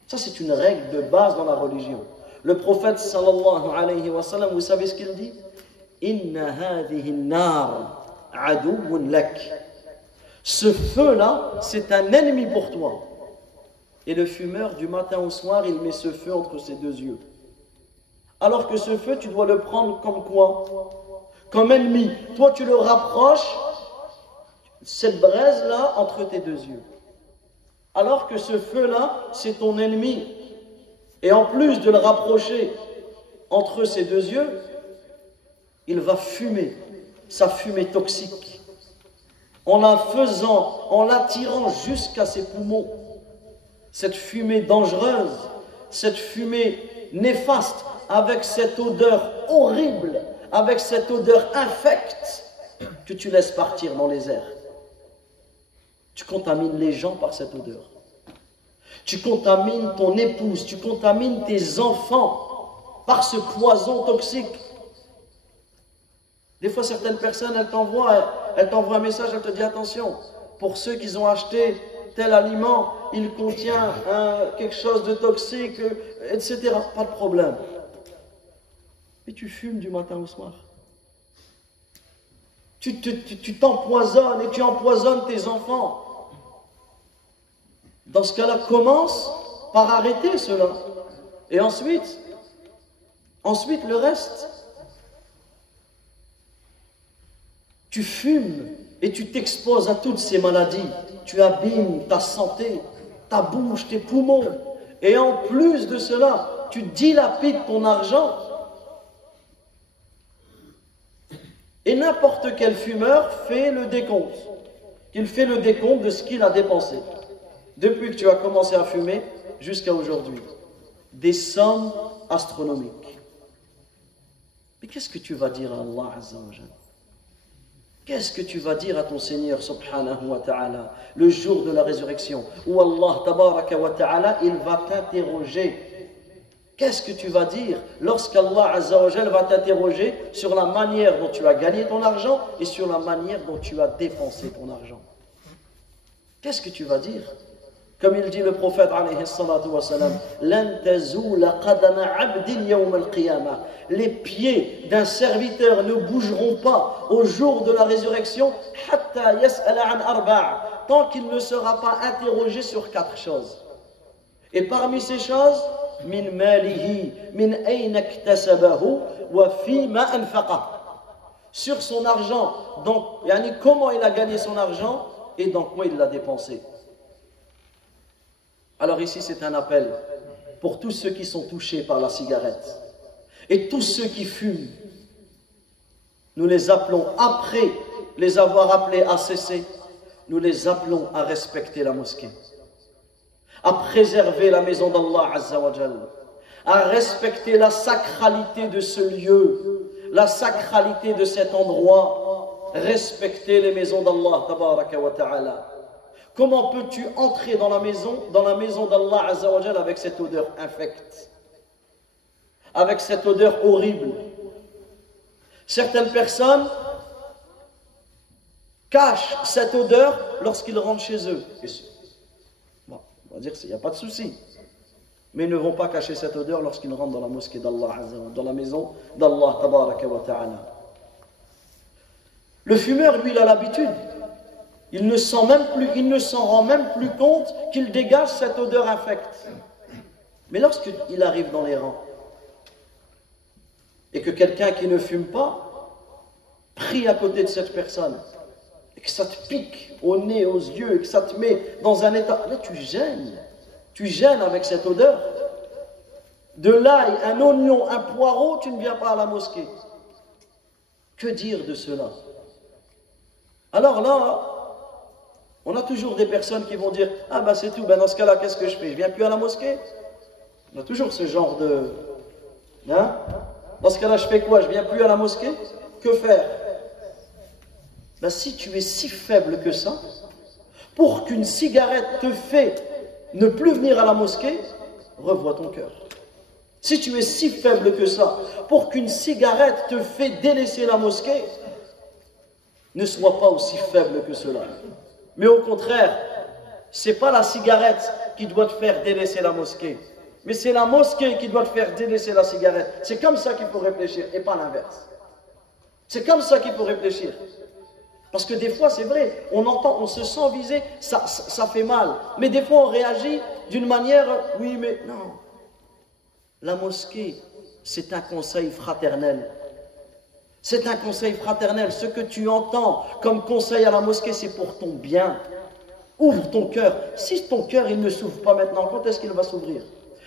Ça, c'est une règle de base dans la religion. Le prophète sallallahu alayhi wa sallam, vous savez ce qu'il dit? Inna hadhihi an-nar aduwwun lak. Ce feu-là, c'est un ennemi pour toi. Et le fumeur, du matin au soir, il met ce feu entre ses deux yeux. Alors que ce feu, tu dois le prendre comme quoi? Comme ennemi. Toi, tu le rapproches, cette braise-là, entre tes deux yeux. Alors que ce feu-là, c'est ton ennemi. Et en plus de le rapprocher entre ses deux yeux, il va fumer, sa fumée toxique, en l'attirant jusqu'à ses poumons. Cette fumée dangereuse, cette fumée néfaste, avec cette odeur horrible, avec cette odeur infecte que tu laisses partir dans les airs. Tu contamines les gens par cette odeur. Tu contamines ton épouse, tu contamines tes enfants par ce poison toxique. Des fois, certaines personnes, elles t'envoient un message, elles te disent attention, pour ceux qui ont acheté tel aliment, il contient quelque chose de toxique, etc. Pas de problème. Et tu fumes du matin au soir. Tu t'empoisonnes et tu empoisonnes tes enfants. Dans ce cas-là, commence par arrêter cela. Et ensuite le reste. Tu fumes et tu t'exposes à toutes ces maladies. Tu abîmes ta santé, ta bouche, tes poumons. Et en plus de cela, tu dilapides ton argent. Et n'importe quel fumeur fait le décompte. Il fait le décompte de ce qu'il a dépensé. Depuis que tu as commencé à fumer jusqu'à aujourd'hui. Des sommes astronomiques. Mais qu'est-ce que tu vas dire à Allah Azza wa Jalla? Qu'est-ce que tu vas dire à ton Seigneur subhanahu wa ta'ala le jour de la résurrection où Allah tabaraka wa ta'ala il va t'interroger? Qu'est-ce que tu vas dire lorsqu'Allah Azza wa Jalla va t'interroger sur la manière dont tu as gagné ton argent et sur la manière dont tu as dépensé ton argent? Qu'est-ce que tu vas dire? Comme il dit le prophète alayhi salatu wa salam, lan tazula qadama 'abdin yawm al-qiyamah. Les pieds d'un serviteur ne bougeront pas au jour de la résurrection hatta yas'ala 'an arba', tant qu'il ne sera pas interrogé sur 4 choses. Et parmi ces choses, min malihi min ayna iktasabahu wa fima anfaqah. Sur son argent, donc comment il a gagné son argent et dans quoi il l'a dépensé. Alors ici, c'est un appel pour tous ceux qui sont touchés par la cigarette et tous ceux qui fument. Nous les appelons, après les avoir appelés à cesser, nous les appelons à respecter la mosquée, à préserver la maison d'Allah Azza wa Jalla, à respecter la sacralité de ce lieu, la sacralité de cet endroit, respecter les maisons d'Allah tabaraka wa ta'ala. Comment peux-tu entrer dans la maison d'Allah Azza wa Jalla avec cette odeur infecte, avec cette odeur horrible? Certaines personnes cachent cette odeur lorsqu'ils rentrent chez eux. Bon, on va dire qu'il n'y a pas de souci. Mais ils ne vont pas cacher cette odeur lorsqu'ils rentrent dans la mosquée d'Allah Azza wa Jalla, dans la maison d'Allah tabaraka wa ta'ala. Le fumeur, lui, il a l'habitude. Il ne s'en rend même plus compte qu'il dégage cette odeur infecte. Mais lorsqu'il arrive dans les rangs, et que quelqu'un qui ne fume pas prie à côté de cette personne, et que ça te pique au nez, aux yeux, et que ça te met dans un état, là tu gênes avec cette odeur. De l'ail, un oignon, un poireau, tu ne viens pas à la mosquée. Que dire de cela? Alors là, on a toujours des personnes qui vont dire, ah ben c'est tout, ben dans ce cas-là, qu'est-ce que je fais? Je viens plus à la mosquée? On a toujours ce genre de... Hein? Dans ce cas-là, je fais quoi? Je viens plus à la mosquée? Que faire? Ben, si tu es si faible que ça, pour qu'une cigarette te fait ne plus venir à la mosquée, revois ton cœur. Si tu es si faible que ça, pour qu'une cigarette te fait délaisser la mosquée, ne sois pas aussi faible que cela. Mais au contraire, c'est pas la cigarette qui doit te faire délaisser la mosquée, mais c'est la mosquée qui doit te faire délaisser la cigarette. C'est comme ça qu'il faut réfléchir, et pas l'inverse. C'est comme ça qu'il faut réfléchir. Parce que des fois, c'est vrai, on se sent visé, ça fait mal. Mais des fois, on réagit d'une manière, oui, mais non. La mosquée, c'est un conseil fraternel. C'est un conseil fraternel. Ce que tu entends comme conseil à la mosquée, c'est pour ton bien. Ouvre ton cœur. Si ton cœur, il ne s'ouvre pas maintenant, quand est-ce qu'il va s'ouvrir?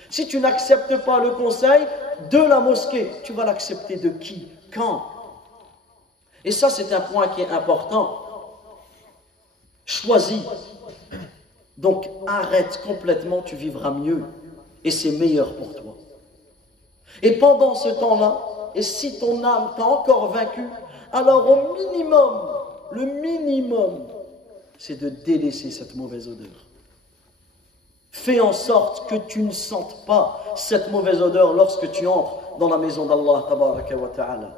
Si tu n'acceptes pas le conseil de la mosquée, tu vas l'accepter de qui? Quand? Et ça, c'est un point qui est important. Choisis. Donc, arrête complètement, tu vivras mieux. Et c'est meilleur pour toi. Et pendant ce temps-là, et si ton âme t'a encore vaincu, alors au minimum, le minimum, c'est de délaisser cette mauvaise odeur. Fais en sorte que tu ne sentes pas cette mauvaise odeur lorsque tu entres dans la maison d'Allah tabaraka wa ta'ala.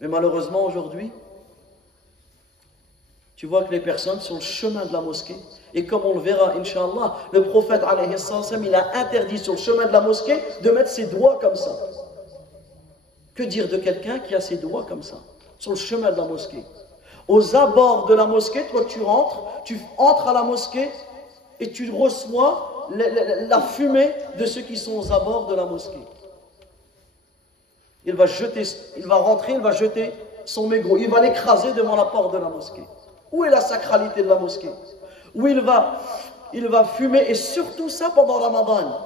Mais malheureusement aujourd'hui, tu vois que les personnes sont sur le chemin de la mosquée. Et comme on le verra, Inch'Allah, le prophète alayhi salam, il a interdit sur le chemin de la mosquée de mettre ses doigts comme ça. Que dire de quelqu'un qui a ses doigts comme ça, sur le chemin de la mosquée? Aux abords de la mosquée, toi tu entres à la mosquée et tu reçois la fumée de ceux qui sont aux abords de la mosquée. Il va rentrer, il va jeter son mégot, il va l'écraser devant la porte de la mosquée. Où est la sacralité de la mosquée? Où il va fumer, et surtout ça pendant Ramadan.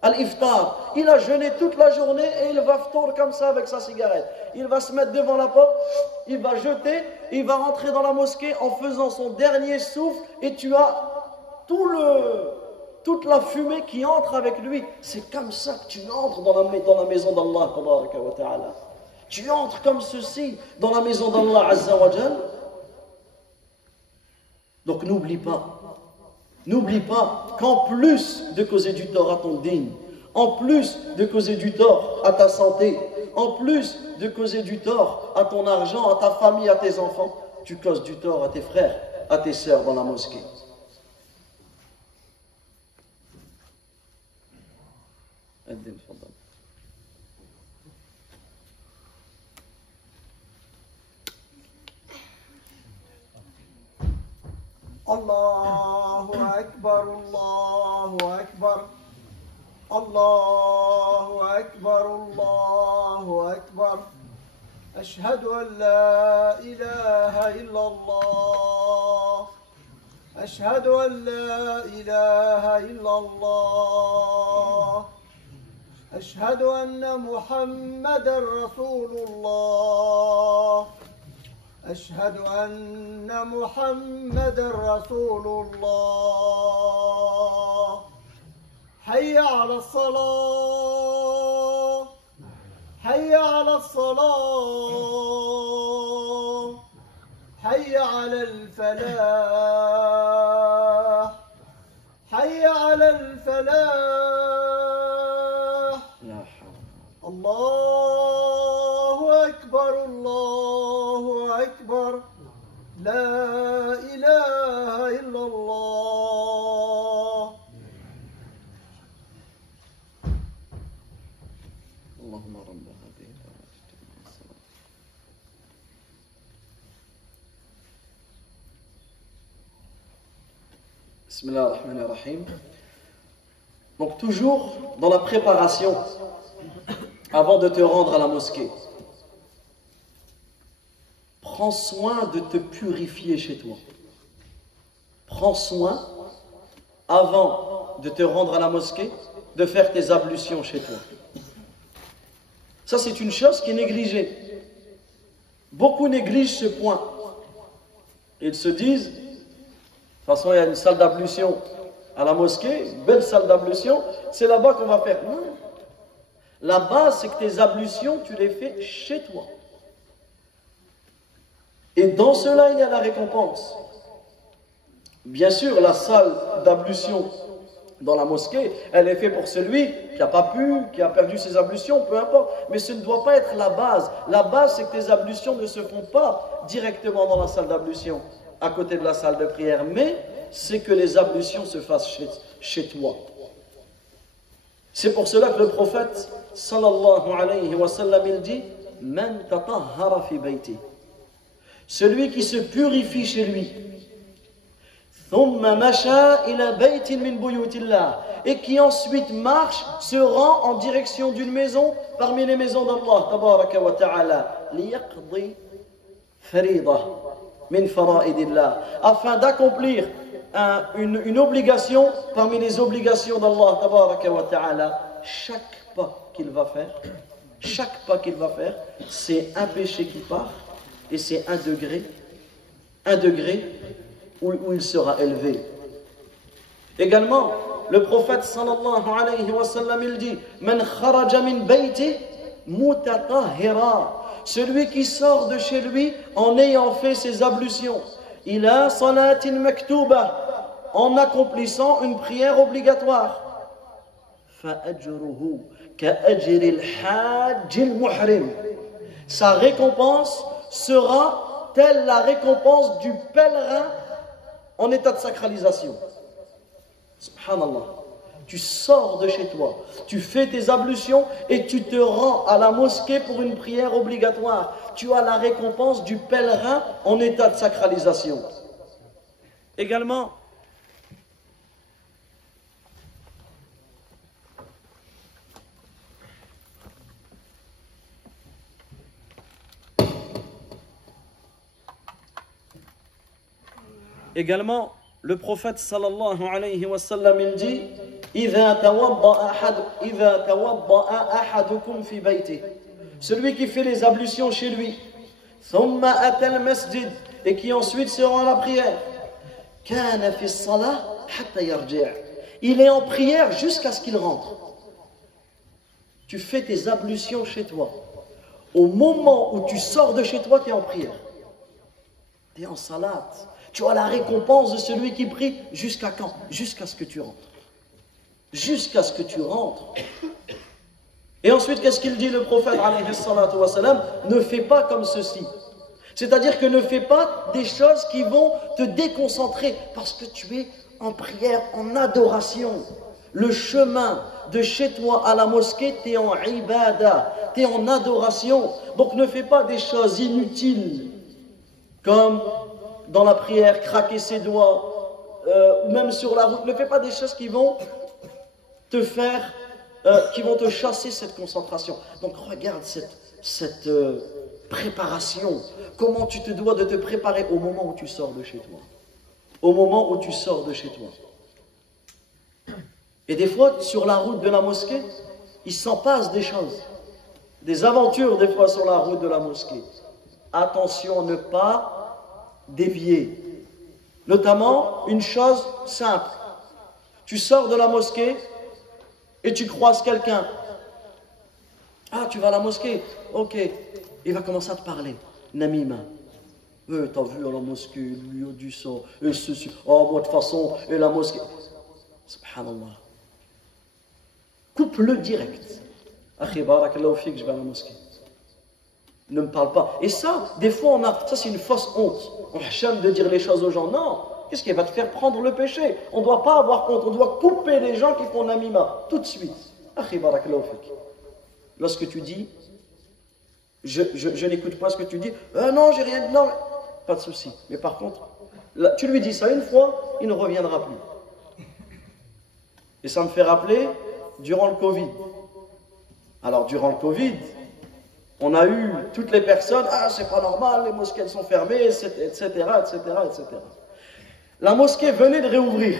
Al-Iftar, il a jeûné toute la journée et il va ftour comme ça avec sa cigarette. Il va se mettre devant la porte, il va jeter, il va rentrer dans la mosquée en faisant son dernier souffle, et tu as toute la fumée qui entre avec lui. C'est comme ça que tu entres dans la maison d'Allah tabaraka wa ta'ala. Tu entres comme ceci dans la maison d'Allah azza wa jal. Donc n'oublie pas qu'en plus de causer du tort à ton digne, en plus de causer du tort à ta santé, en plus de causer du tort à ton argent, à ta famille, à tes enfants, tu causes du tort à tes frères, à tes sœurs dans la mosquée. الله أكبر الله أكبر الله أكبر الله أكبر أشهد أن لا إله إلا الله أشهد أن لا إله إلا الله أشهد أن محمدا رسول الله أشهد أن محمدا رسول الله حي على الصلاة حي على الصلاة حي على الفلاح حي على الفلاح الله أكبر الله أكبر لا إله إلا الله اللهم رب هذه الصلاة Bismillah ar-Rahman ar-Rahim. Donc toujours dans la préparation, avant de te rendre à la mosquée, prends soin de te purifier chez toi. Prends soin, avant de te rendre à la mosquée, de faire tes ablutions chez toi. Ça, c'est une chose qui est négligée. Beaucoup négligent ce point. Ils se disent, de toute façon, il y a une salle d'ablution à la mosquée, une belle salle d'ablution, c'est là-bas qu'on va faire. Non. La base, c'est que tes ablutions, tu les fais chez toi. Et dans cela, il y a la récompense. Bien sûr, la salle d'ablution dans la mosquée, elle est faite pour celui qui n'a pas pu, qui a perdu ses ablutions, peu importe. Mais ce ne doit pas être la base. La base, c'est que tes ablutions ne se font pas directement dans la salle d'ablution, à côté de la salle de prière, mais c'est que les ablutions se fassent chez toi. C'est pour cela que le prophète, sallallahu alayhi wa sallam, il dit « Man tatahhara fi bayti » celui qui se purifie chez lui. Et qui ensuite marche, se rend en direction d'une maison parmi les maisons d'Allah tabaraka wa ta'ala, afin d'accomplir une obligation parmi les obligations d'Allah tabaraka wa ta'ala. Chaque pas qu'il va faire, c'est un péché qui part et c'est un degré où il sera élevé. Également, le prophète sallallahu alayhi wa sallam, il dit Man kharaja min bayti mutatahhira, celui qui sort de chez lui en ayant fait ses ablutions, ila salatin maktuba, en accomplissant une prière obligatoire, fa ajruhu ka ajri al-hajj al-muhrim, sa récompense sera telle la récompense du pèlerin en état de sacralisation. Subhanallah. Tu sors de chez toi, tu fais tes ablutions et tu te rends à la mosquée pour une prière obligatoire. Tu as la récompense du pèlerin en état de sacralisation. Également, le prophète sallallahu alayhi wa sallam, il dit إِذَا تَوَضَّأَ أَحَدُكُمْ فِي بَيْتِهِ, celui qui fait les ablutions chez lui, ثُمَّ أَتَى الْمَسْجِدِ, et qui ensuite se rend à la prière, كَانَ فِي الصَّلَاةِ حَتَّى يَرْجِعَ, il est en prière jusqu'à ce qu'il rentre. Tu fais tes ablutions chez toi. Au moment où tu sors de chez toi, tu es en prière. Tu es en salat. Tu as la récompense de celui qui prie jusqu'à quand? Jusqu'à ce que tu rentres. Jusqu'à ce que tu rentres. Et ensuite, qu'est-ce qu'il dit le prophète alayhi salatu wa salam? Ne fais pas comme ceci. C'est-à-dire que ne fais pas des choses qui vont te déconcentrer parce que tu es en prière, en adoration. Le chemin de chez toi à la mosquée, tu es en ibada, tu es en adoration. Donc ne fais pas des choses inutiles comme dans la prière, craquer ses doigts, ou même sur la route. Ne fais pas des choses qui vont te faire, qui vont te chasser cette concentration. Donc regarde cette préparation. Comment tu te dois de te préparer au moment où tu sors de chez toi. Au moment où tu sors de chez toi. Et des fois, sur la route de la mosquée, il s'en passe des choses. Des aventures, des fois, sur la route de la mosquée. Attention à ne pas dévier. Notamment, une chose simple. Tu sors de la mosquée et tu croises quelqu'un. Ah, tu vas à la mosquée? Ok. Il va commencer à te parler. Namima. T'as vu à la mosquée, lui a dit ça, et ceci. Oh, moi, de toute façon, et la mosquée. Subhanallah. Coupe-le direct. Akhi, barakallahu fik, je vais à la mosquée. Ne me parle pas. Et ça, des fois, ça c'est une fausse honte. On chame de dire les choses aux gens. Non, qu'est-ce qui va te faire prendre le péché? On ne doit pas avoir honte. On doit couper les gens qui font namima tout de suite. Akhi, barakallahu fik. Lorsque tu dis, je n'écoute pas ce que tu dis. Non, j'ai rien dit. Non, pas de souci. Mais par contre, là, tu lui dis ça une fois, il ne reviendra plus. Et ça me fait rappeler, durant le Covid. Alors, durant le Covid, on a eu toutes les personnes, ah, c'est pas normal, les mosquées elles sont fermées, etc., etc., etc. La mosquée venait de réouvrir.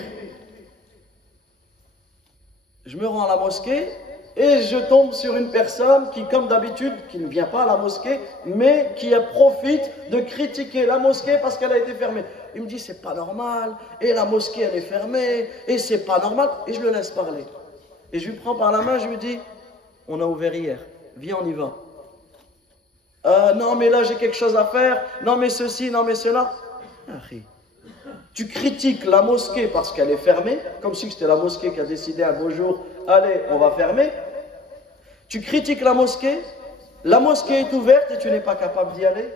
Je me rends à la mosquée et je tombe sur une personne qui, comme d'habitude, qui ne vient pas à la mosquée, mais qui profite de critiquer la mosquée parce qu'elle a été fermée. Il me dit, c'est pas normal, et la mosquée elle est fermée, et c'est pas normal, et je le laisse parler. Et je lui prends par la main, je lui dis, on a ouvert hier, viens, on y va. Non, mais là j'ai quelque chose à faire, non, mais ceci, non, mais cela. Tu critiques la mosquée parce qu'elle est fermée, comme si c'était la mosquée qui a décidé un beau jour, allez, on va fermer. Tu critiques la mosquée est ouverte et tu n'es pas capable d'y aller.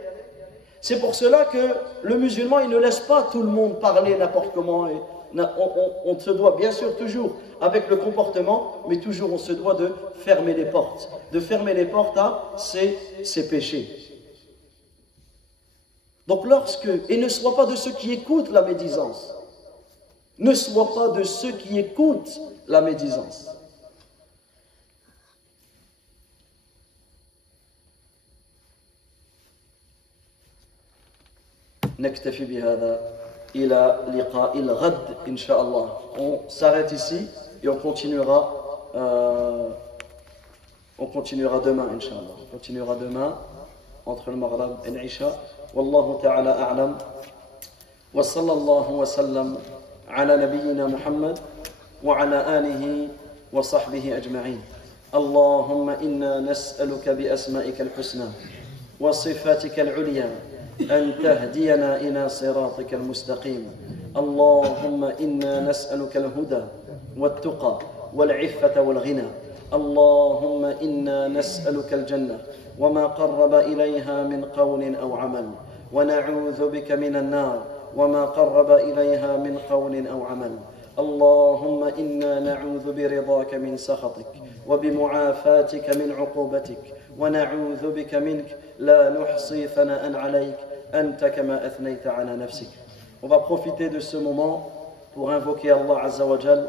C'est pour cela que le musulman, il ne laisse pas tout le monde parler n'importe comment. Et on se doit bien sûr toujours avec le comportement, mais toujours on se doit de fermer les portes. De fermer les portes à ses péchés. Donc et ne sois pas de ceux qui écoutent la médisance. Ne sois pas de ceux qui écoutent la médisance. نكتفي بهذا إلى لقاء الغد إن شاء الله. On s'arrête ici et on continuera demain إن شاء الله. On continuera demain entre le Maghrib et l'Isha. والله تعالى أعلم وصلى الله وسلم على نبينا محمد وعلى آله وصحبه أجمعين. اللهم إنا نسألك بأسمائك الحسنى وصفاتك العليا أن تهدينا إلى صراطك المستقيم. اللهم إنا نسألك الهدى والتقى والعفة والغنى. اللهم إنا نسألك الجنة وما قرب إليها من قول أو عمل، ونعوذ بك من النار وما قرب إليها من قول أو عمل. اللهم إنا نعوذ برضاك من سخطك وبمعافاتك من عقوبتك، ونعوذ بك منك لا نحصي ثناء عليك أنت كما أثنيت على نفسك. On va profiter de ce moment pour invoquer Allah Azza wa Jal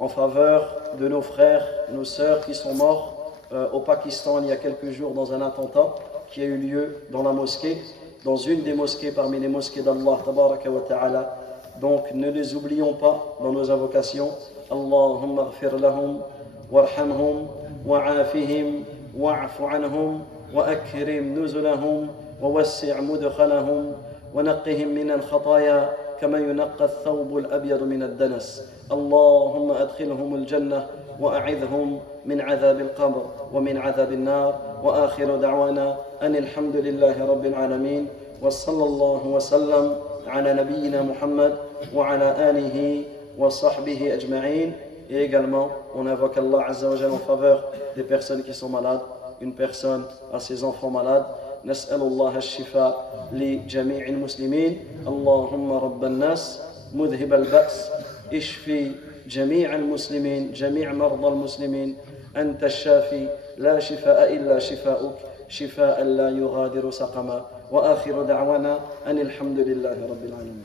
en faveur de nos frères, nos sœurs qui sont morts au Pakistan il y a quelques jours dans un attentat qui a eu lieu dans la mosquée, dans une des mosquées parmi les mosquées d'Allah Tabaraka wa Ta'ala. Donc ne les oublions pas dans nos invocations. Allahumma ghfir lahum warhamhum wa'afihim wa'afu anhum wa akrim nuzulahum wa wassi' mudkhalahum wa naqqihim min al-khataya كما ينقى الثوب الأبيض من الدنس. اللهم أدخلهم الجنة وأعذهم من عذاب القبر ومن عذاب النار. وآخر دعوانا أن الحمد لله رب العالمين وصلى الله وسلم على نبينا محمد وعلى آله وصحبه أجمعين. Et également, on invoque Allah Azza wa Jalla en faveur des personnes qui sont malades, une personne à ses enfants malades. نسأل الله الشفاء لجميع المسلمين. اللهم رب الناس مذهب البأس اشفي جميع المسلمين، جميع مرضى المسلمين. أنت الشافي لا شفاء إلا شفاؤك، شفاء لا يغادر سقما. وآخر دعوانا أن الحمد لله رب العالمين.